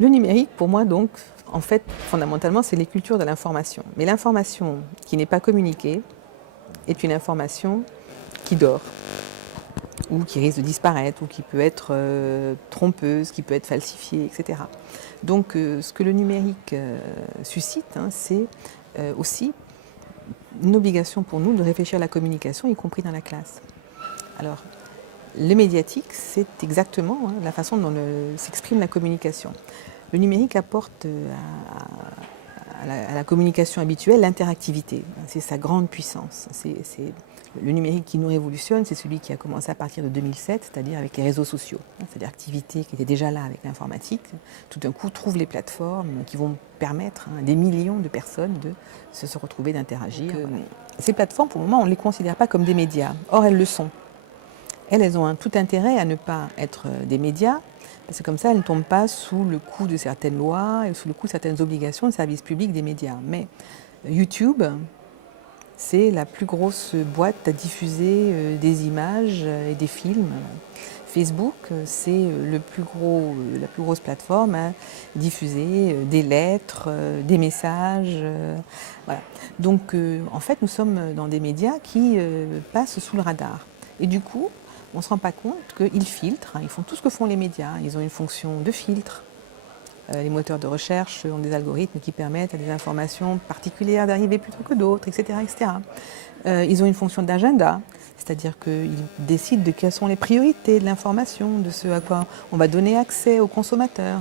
Le numérique, pour moi, donc, en fait, fondamentalement, c'est les cultures de l'information. Mais l'information qui n'est pas communiquée est une information qui dort, ou qui risque de disparaître, ou qui peut être trompeuse, qui peut être falsifiée, etc. Donc, ce que le numérique suscite, c'est aussi une obligation pour nous de réfléchir à la communication, y compris dans la classe. Alors, le médiatique, c'est exactement la façon dont s'exprime la communication. Le numérique apporte à la communication habituelle l'interactivité. C'est sa grande puissance. C'est le numérique qui nous révolutionne, c'est celui qui a commencé à partir de 2007, c'est-à-dire avec les réseaux sociaux. C'est-à-dire l'activité qui était déjà là avec l'informatique, tout d'un coup trouve les plateformes qui vont permettre à des millions de personnes de se retrouver, d'interagir. Ces plateformes, pour le moment, on ne les considère pas comme des médias. Or, elles le sont. Elles ont tout intérêt à ne pas être des médias, parce que comme ça, elles ne tombent pas sous le coup de certaines lois et sous le coup de certaines obligations de service public des médias. Mais YouTube, c'est la plus grosse boîte à diffuser des images et des films. Facebook, c'est la plus grosse plateforme à diffuser des lettres, des messages. Voilà. Donc, en fait, nous sommes dans des médias qui passent sous le radar. Et du coup, on ne se rend pas compte qu'ils filtrent, ils font tout ce que font les médias. Ils ont une fonction de filtre. Les moteurs de recherche ont des algorithmes qui permettent à des informations particulières d'arriver plutôt que d'autres, etc. etc. Ils ont une fonction d'agenda, c'est-à-dire qu'ils décident de quelles sont les priorités de l'information, de ce à quoi on va donner accès aux consommateurs.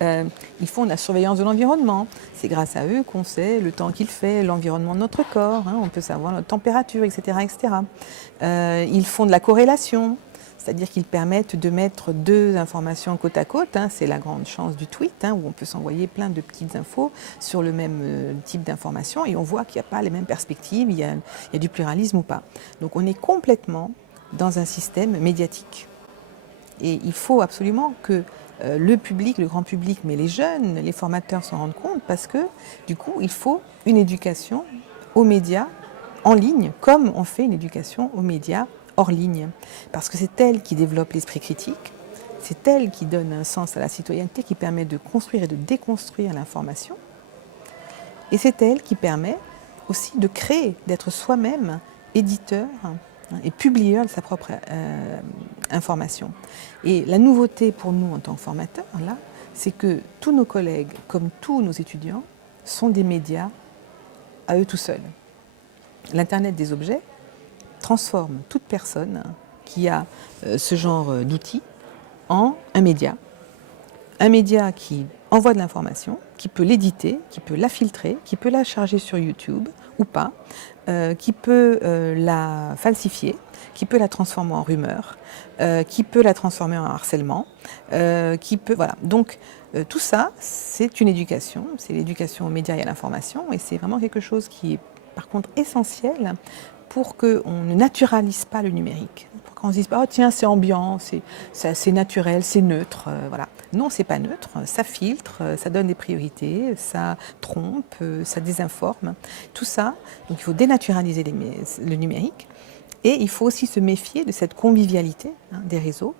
Ils font de la surveillance de l'environnement. C'est grâce à eux qu'on sait le temps qu'il fait, l'environnement de notre corps, on peut savoir notre température, etc. etc. Ils font de la corrélation, c'est-à-dire qu'ils permettent de mettre deux informations côte à côte. C'est la grande chance du tweet, où on peut s'envoyer plein de petites infos sur le même type d'information et on voit qu'il n'y a pas les mêmes perspectives, il y a du pluralisme ou pas. Donc on est complètement dans un système médiatique. Et il faut absolument que le public, le grand public, mais les jeunes, les formateurs s'en rendent compte parce que du coup, il faut une éducation aux médias en ligne, comme on fait une éducation aux médias hors ligne. Parce que c'est elle qui développe l'esprit critique, c'est elle qui donne un sens à la citoyenneté, qui permet de construire et de déconstruire l'information. Et c'est elle qui permet aussi de créer, d'être soi-même éditeur et publieur de sa propre information. Et la nouveauté pour nous en tant que formateurs, là, c'est que tous nos collègues, comme tous nos étudiants, sont des médias à eux tout seuls. L'Internet des objets transforme toute personne qui a ce genre d'outils en un média qui envoie de l'information, qui peut l'éditer, qui peut la filtrer, qui peut la charger sur YouTube ou pas, qui peut la falsifier, qui peut la transformer en rumeur, qui peut la transformer en harcèlement, voilà. Donc tout ça, c'est une éducation, c'est l'éducation aux médias et à l'information, et c'est vraiment quelque chose qui est par contre essentiel pour qu'on ne naturalise pas le numérique. Pour qu'on se dise pas, oh tiens, c'est ambiant, c'est naturel, c'est neutre. Voilà. Non, c'est pas neutre, ça filtre, ça donne des priorités, ça trompe, ça désinforme. Tout ça, donc il faut dénaturaliser le numérique. Et il faut aussi se méfier de cette convivialité des réseaux.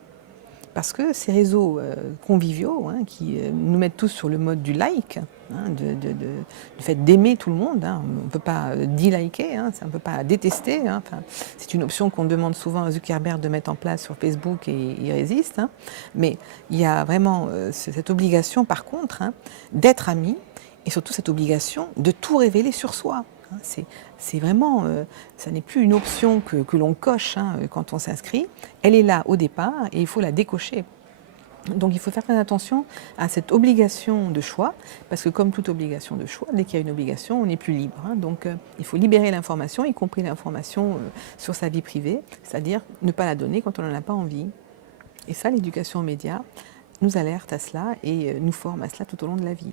Parce que ces réseaux conviviaux qui nous mettent tous sur le mode du like, du fait d'aimer tout le monde, on ne peut pas de-liker, on ne peut pas détester. C'est une option qu'on demande souvent à Zuckerberg de mettre en place sur Facebook et il résiste. Mais il y a vraiment cette obligation par contre d'être ami et surtout cette obligation de tout révéler sur soi. C'est vraiment, ça n'est plus une option que l'on coche quand on s'inscrit. Elle est là au départ et il faut la décocher. Donc il faut faire très attention à cette obligation de choix, parce que comme toute obligation de choix, dès qu'il y a une obligation, on n'est plus libre. Donc il faut libérer l'information, y compris l'information sur sa vie privée, c'est-à-dire ne pas la donner quand on n'en a pas envie. Et ça, l'éducation aux médias nous alerte à cela et nous forme à cela tout au long de la vie.